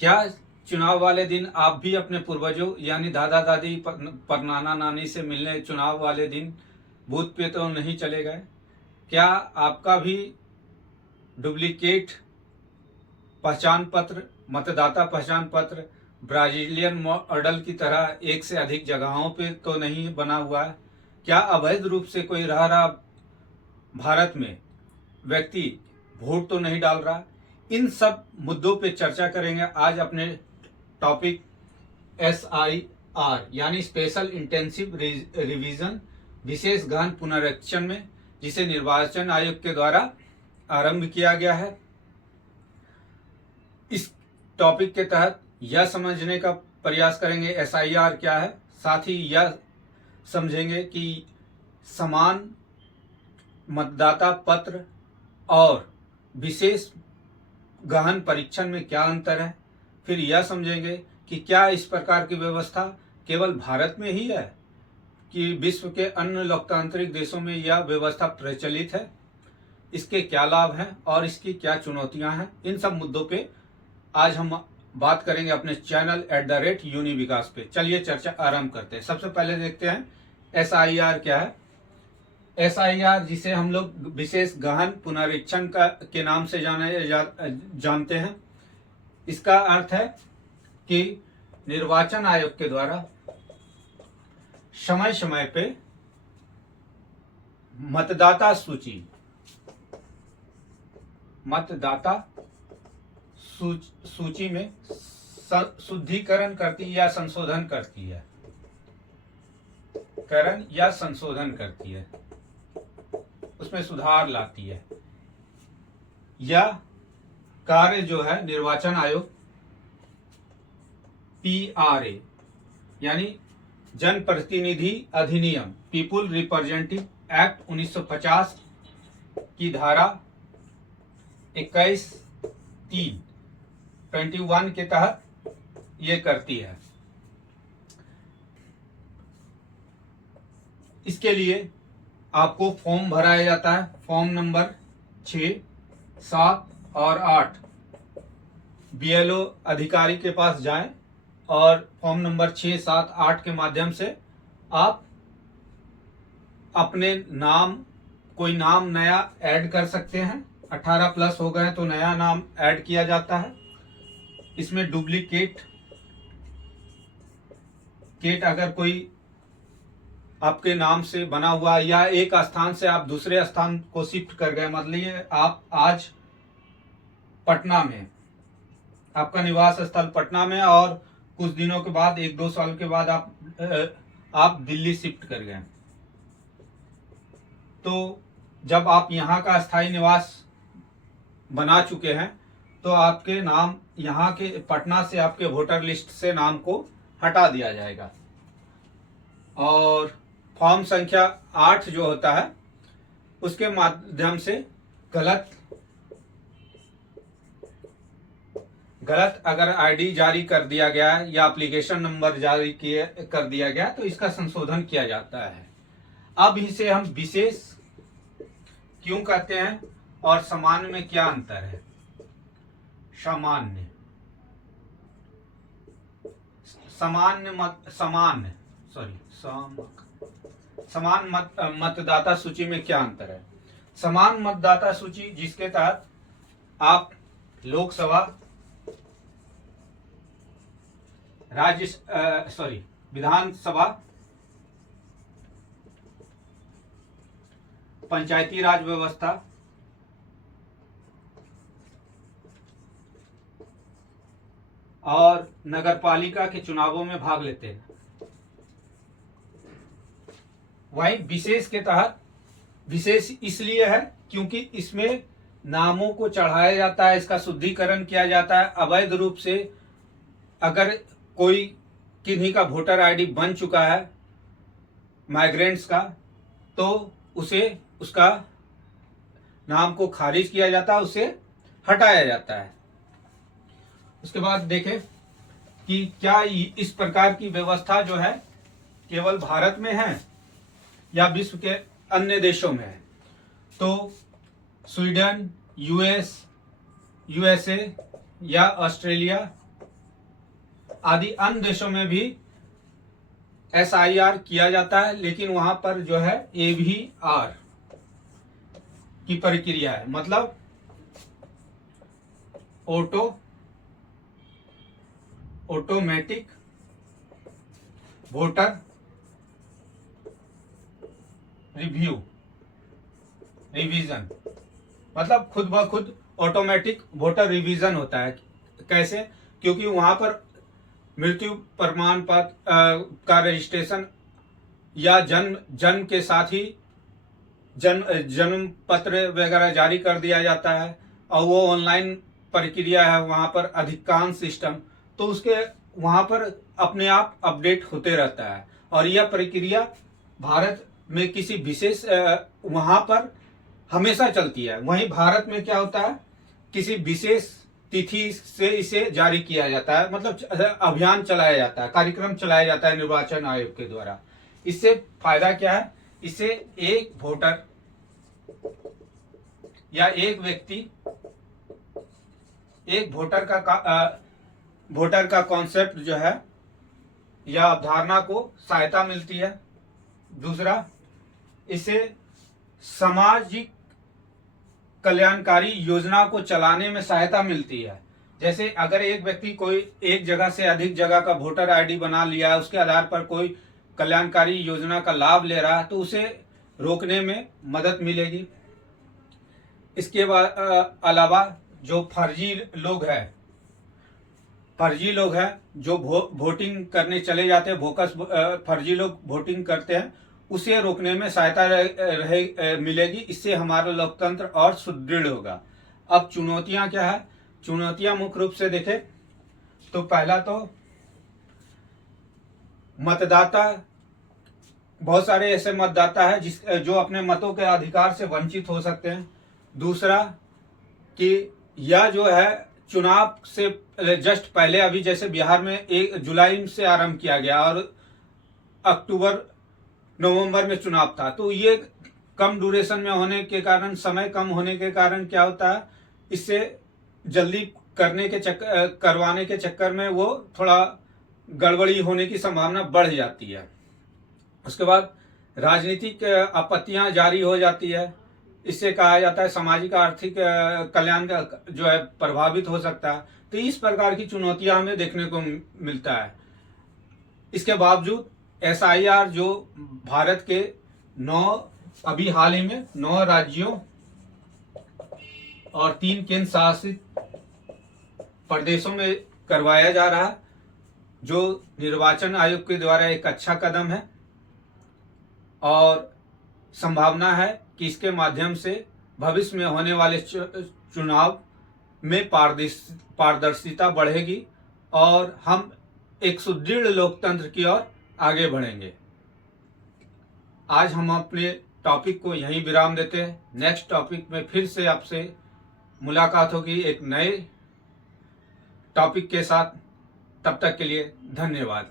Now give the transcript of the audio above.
क्या चुनाव वाले दिन आप भी अपने पूर्वजों यानी दादा दादी पर नाना नानी से मिलने चुनाव वाले दिन बूथ पे तो नहीं चले गए? क्या आपका भी डुप्लीकेट पहचान पत्र, मतदाता पहचान पत्र ब्राजीलियन मॉडल की तरह एक से अधिक जगहों पे तो नहीं बना हुआ है? क्या अवैध रूप से कोई रह रहा भारत में व्यक्ति वोट तो नहीं डाल रहा? इन सब मुद्दों पे चर्चा करेंगे आज अपने टॉपिक SIR यानी स्पेशल इंटेंसिव रिवीजन, विशेष गहन पुनरीक्षण में, जिसे निर्वाचन आयोग के द्वारा आरंभ किया गया है। इस टॉपिक के तहत यह समझने का प्रयास करेंगे SIR क्या है, साथ ही यह समझेंगे कि समान मतदाता पत्र और विशेष गहन परीक्षण में क्या अंतर है। फिर यह समझेंगे कि क्या इस प्रकार की व्यवस्था केवल भारत में ही है कि विश्व के अन्य लोकतांत्रिक देशों में यह व्यवस्था प्रचलित है, इसके क्या लाभ हैं और इसकी क्या चुनौतियां हैं। इन सब मुद्दों पे आज हम बात करेंगे अपने चैनल @यूनिविकास पे। चलिए चर्चा आरंभ करते हैं। सबसे पहले देखते हैं SIR क्या है। SIR, जिसे हम लोग विशेष गहन पुनरीक्षण के नाम से जानते हैं, इसका अर्थ है कि निर्वाचन आयोग के द्वारा समय समय पे मतदाता सूची में शुद्धिकरण करती है या संशोधन करती है, उसमें सुधार लाती है। यह कार्य जो है निर्वाचन आयोग PRA यानी जनप्रतिनिधि अधिनियम, पीपुल रिप्रेजेंटेटिव एक्ट 1950 की धारा 21(3) के तहत ये करती है। इसके लिए आपको फॉर्म भराया जाता है। फॉर्म नंबर 6, 7 और 8 BLO अधिकारी के पास जाएं और फॉर्म नंबर 6, 7, 8 के माध्यम से आप अपने कोई नाम नया ऐड कर सकते हैं। 18 प्लस हो गए तो नया नाम ऐड किया जाता है। इसमें डुप्लीकेट अगर कोई आपके नाम से बना हुआ या एक स्थान से आप दूसरे स्थान को शिफ्ट कर गए, मतलब आप आज पटना में, आपका निवास स्थल पटना में और कुछ दिनों के बाद 1-2 साल के बाद आप दिल्ली शिफ्ट कर गए, तो जब आप यहाँ का स्थायी निवास बना चुके हैं तो आपके नाम यहाँ के पटना से आपके वोटर लिस्ट से नाम को हटा दिया जाएगा। और फॉर्म संख्या 8 जो होता है उसके माध्यम से गलत अगर ID जारी कर दिया गया है या एप्लीकेशन नंबर जारी कर दिया गया तो इसका संशोधन किया जाता है। अब इसे हम विशेष क्यों कहते हैं और सामान्य में क्या अंतर है? समान मतदाता सूची में क्या अंतर है? समान मतदाता सूची जिसके तहत आप लोकसभा, विधानसभा, पंचायती राज व्यवस्था और नगरपालिका के चुनावों में भाग लेते हैं। वहीं विशेष के तहत, विशेष इसलिए है क्योंकि इसमें नामों को चढ़ाया जाता है, इसका शुद्धिकरण किया जाता है। अवैध रूप से अगर कोई किन्हीं का वोटर ID बन चुका है माइग्रेंट्स का, तो उसे उसका नाम को खारिज किया जाता है, उसे हटाया जाता है। उसके बाद देखें कि क्या इस प्रकार की व्यवस्था जो है केवल भारत में है या विश्व के अन्य देशों में है। तो स्वीडन, USA या ऑस्ट्रेलिया आदि अन्य देशों में भी SIR किया जाता है, लेकिन वहां पर जो है AVR की प्रक्रिया है, मतलब ऑटोमेटिक वोटर रिवीजन, मतलब खुद ब खुद ऑटोमेटिक वोटर रिवीजन होता है। कैसे? क्योंकि वहां पर मृत्यु प्रमाण पत्र का रजिस्ट्रेशन या जन्म के साथ ही जन्म पत्र वगैरह जारी कर दिया जाता है, और वो ऑनलाइन प्रक्रिया है वहां पर अधिकांश सिस्टम, तो उसके वहां पर अपने आप अपडेट होते रहता है। और यह प्रक्रिया भारत में किसी विशेष वहां पर हमेशा चलती है। वहीं भारत में क्या होता है, किसी विशेष तिथि से इसे जारी किया जाता है, मतलब अभियान चलाया जाता है, कार्यक्रम चलाया जाता है निर्वाचन आयोग के द्वारा। इससे फायदा क्या है? इससे एक वोटर या एक व्यक्ति, एक वोटर का कॉन्सेप्ट जो है या अवधारणा को सहायता मिलती है। दूसरा, इसे सामाजिक कल्याणकारी योजना को चलाने में सहायता मिलती है। जैसे अगर एक व्यक्ति कोई एक जगह से अधिक जगह का वोटर आईडी बना लिया है, उसके आधार पर कोई कल्याणकारी योजना का लाभ ले रहा है, तो उसे रोकने में मदद मिलेगी। इसके अलावा जो फर्जी लोग हैं जो वोटिंग करने चले जाते हैं, फर्जी लोग वोटिंग करते हैं, उसे रोकने में सहायता मिलेगी। इससे हमारा लोकतंत्र और सुदृढ़ होगा। अब चुनौतियां क्या है? चुनौतियां मुख्य रूप से देखें तो पहला तो मतदाता, बहुत सारे ऐसे मतदाता है जो अपने मतों के अधिकार से वंचित हो सकते हैं। दूसरा कि यह जो है चुनाव से जस्ट पहले, अभी जैसे बिहार में 1 जुलाई से आरंभ किया गया और नवंबर में चुनाव था, तो ये कम ड्यूरेशन में होने के कारण, समय कम होने के कारण क्या होता है, इससे जल्दी करवाने के चक्कर में वो थोड़ा गड़बड़ी होने की संभावना बढ़ जाती है। उसके बाद राजनीतिक आपत्तियां जारी हो जाती है। इससे कहा जाता है सामाजिक आर्थिक कल्याण का जो है प्रभावित हो सकता है। तो इस प्रकार की चुनौतियां हमें देखने को मिलता है। इसके बावजूद SIR जो भारत के अभी हाल ही में 9 राज्यों और 3 केंद्र शासित प्रदेशों में करवाया जा रहा है, जो निर्वाचन आयोग के द्वारा एक अच्छा कदम है, और संभावना है कि इसके माध्यम से भविष्य में होने वाले चुनाव में पारदर्शिता बढ़ेगी और हम एक सुदृढ़ लोकतंत्र की ओर आगे बढ़ेंगे। आज हम अपने टॉपिक को यहीं विराम देते हैं। नेक्स्ट टॉपिक में फिर से आपसे मुलाकात होगी एक नए टॉपिक के साथ। तब तक के लिए धन्यवाद।